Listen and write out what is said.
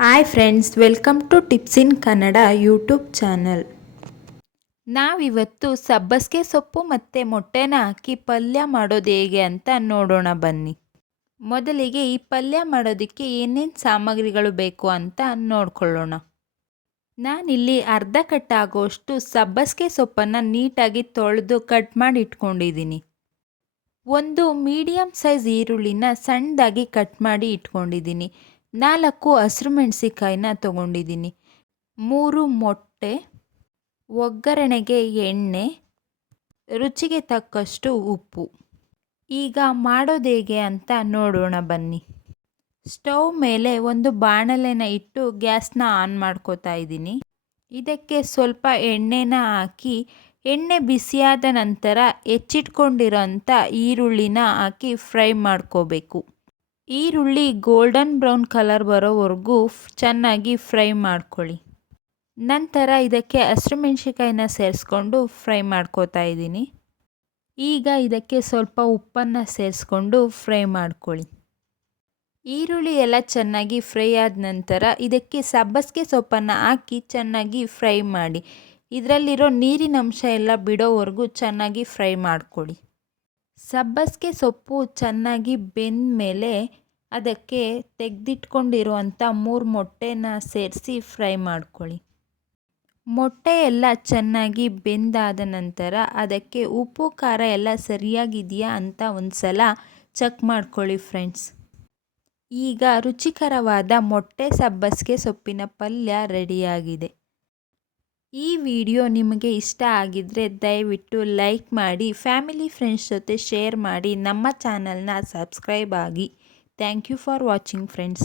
Hi friends, welcome to tips in Kannada YouTube channel. ನಾವಿವತ್ತು ಸಬ್ಬಸಿಗೆ ಸೊಪ್ಪು ಮತ್ತು ಮೊಟ್ಟೆನ ಹಾಕಿ ಪಲ್ಯ ಮಾಡೋದು ಹೇಗೆ ಅಂತ ನೋಡೋಣ ಬನ್ನಿ. ಮೊದಲಿಗೆ ಈ ಪಲ್ಯ ಮಾಡೋದಕ್ಕೆ ಏನೇನು ಸಾಮಗ್ರಿಗಳು ಬೇಕು ಅಂತ ನೋಡ್ಕೊಳ್ಳೋಣ. ನಾನಿಲ್ಲಿ ಅರ್ಧ ಕಟ್ಟಾಗುವಷ್ಟು ಸಬ್ಬಸಿಗೆ ಸೊಪ್ಪನ್ನು ನೀಟಾಗಿ ತೊಳೆದು ಕಟ್ ಮಾಡಿ ಇಟ್ಕೊಂಡಿದ್ದೀನಿ. ಒಂದು ಮೀಡಿಯಮ್ ಸೈಜ್ ಈರುಳ್ಳಿನ ಸಣ್ಣದಾಗಿ ಕಟ್ ಮಾಡಿ ಇಟ್ಕೊಂಡಿದ್ದೀನಿ. 4 ಹಸಿರು ಮೆಣಸಿಕಾಯಿನ ತೊಗೊಂಡಿದ್ದೀನಿ. 3 ಮೊಟ್ಟೆ, ಒಗ್ಗರಣೆಗೆ ಎಣ್ಣೆ, ರುಚಿಗೆ ತಕ್ಕಷ್ಟು ಉಪ್ಪು. ಈಗ ಮಾಡೋದು ಹೇಗೆ ಅಂತ ನೋಡೋಣ ಬನ್ನಿ. ಸ್ಟವ್ ಮೇಲೆ ಒಂದು ಬಾಣಲೆನ ಇಟ್ಟು ಗ್ಯಾಸ್ನ ಆನ್ ಮಾಡ್ಕೋತಾ ಇದ್ದೀನಿ. ಇದಕ್ಕೆ ಸ್ವಲ್ಪ ಎಣ್ಣೆನ ಹಾಕಿ ಎಣ್ಣೆ ಬಿಸಿಯಾದ ನಂತರ ಹೆಚ್ಚಿಟ್ಕೊಂಡಿರೋಂಥ ಈರುಳ್ಳಿನ ಹಾಕಿ ಫ್ರೈ ಮಾಡ್ಕೋಬೇಕು. ಈರುಳ್ಳಿ ಗೋಲ್ಡನ್ ಬ್ರೌನ್ ಕಲರ್ ಬರೋವರೆಗೂ ಚೆನ್ನಾಗಿ ಫ್ರೈ ಮಾಡ್ಕೊಳ್ಳಿ. ನಂತರ ಇದಕ್ಕೆ ಹಸಿರು ಮೆಣಸಿಕಾಯಿನ ಸೇರಿಸ್ಕೊಂಡು ಫ್ರೈ ಮಾಡ್ಕೋತಾ ಇದ್ದೀನಿ. ಈಗ ಇದಕ್ಕೆ ಸ್ವಲ್ಪ ಉಪ್ಪನ್ನು ಸೇರಿಸ್ಕೊಂಡು ಫ್ರೈ ಮಾಡ್ಕೊಳ್ಳಿ. ಈರುಳ್ಳಿ ಎಲ್ಲ ಚೆನ್ನಾಗಿ ಫ್ರೈ ಆದ ನಂತರ ಇದಕ್ಕೆ ಸಬ್ಬಸಿಗೆ ಸೊಪ್ಪನ್ನು ಹಾಕಿ ಚೆನ್ನಾಗಿ ಫ್ರೈ ಮಾಡಿ. ಇದರಲ್ಲಿರೋ ನೀರಿನ ಅಂಶ ಎಲ್ಲ ಬಿಡೋವರೆಗೂ ಚೆನ್ನಾಗಿ ಫ್ರೈ ಮಾಡ್ಕೊಳ್ಳಿ. ಸಬ್ಬಸಿಗೆ ಸೊಪ್ಪು ಚೆನ್ನಾಗಿ ಬೆಂದ ಮೇಲೆ ಅದಕ್ಕೆ ತೆಗೆದಿಟ್ಕೊಂಡಿರುವಂಥ 3 ಮೊಟ್ಟೆನ ಸೇರಿಸಿ ಫ್ರೈ ಮಾಡ್ಕೊಳ್ಳಿ. ಮೊಟ್ಟೆ ಎಲ್ಲ ಚೆನ್ನಾಗಿ ಬೆಂದಾದ ನಂತರ ಅದಕ್ಕೆ ಉಪ್ಪು ಖಾರ ಎಲ್ಲ ಸರಿಯಾಗಿದೆಯಾ ಅಂತ ಒಂದು ಸಲ ಚೆಕ್ ಮಾಡ್ಕೊಳ್ಳಿ ಫ್ರೆಂಡ್ಸ್. ಈಗ ರುಚಿಕರವಾದ ಮೊಟ್ಟೆ ಸಬ್ಬಸಿಗೆ ಸೊಪ್ಪಿನ ಪಲ್ಯ ರೆಡಿಯಾಗಿದೆ. ಈ ವಿಡಿಯೋ ನಿಮಗೆ ಇಷ್ಟ ಆಗಿದ್ದರೆ ದಯವಿಟ್ಟು ಲೈಕ್ ಮಾಡಿ, ಫ್ಯಾಮಿಲಿ ಫ್ರೆಂಡ್ಸ್ ಜೊತೆ ಶೇರ್ ಮಾಡಿ, ನಮ್ಮ ಚಾನಲ್ನ ಸಬ್ಸ್ಕ್ರೈಬ್ ಆಗಿ. Thank you for watching friends.